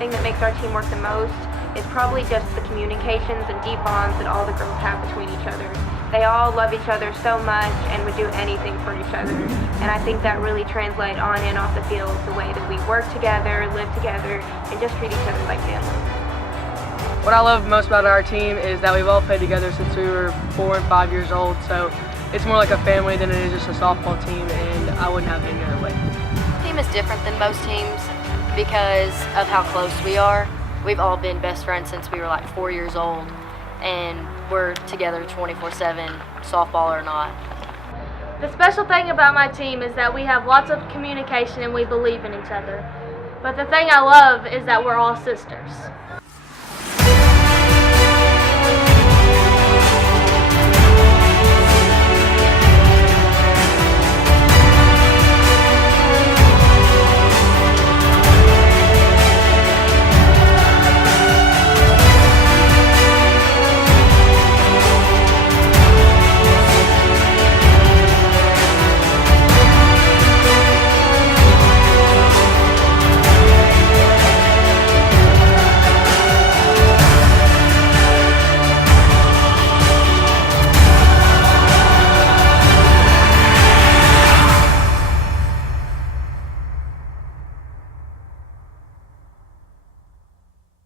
thing that makes our team work the most is probably just the communications and deep bonds that all the girls have between each other. They all love each other so much and would do anything for each other. And I think that really translates on and off the field, the way that we work together, live together, and just treat each other like family. What I love most about our team is that we've all played together since we were 4 and 5 years old, so it's more like a family than it is just a softball team, and I wouldn't have it any other way. The team is different than most teams because of how close we are. We've all been best friends since we were like 4 years old, and we're together 24/7, softball or not. The special thing about my team is that we have lots of communication and we believe in each other. But the thing I love is that we're all sisters.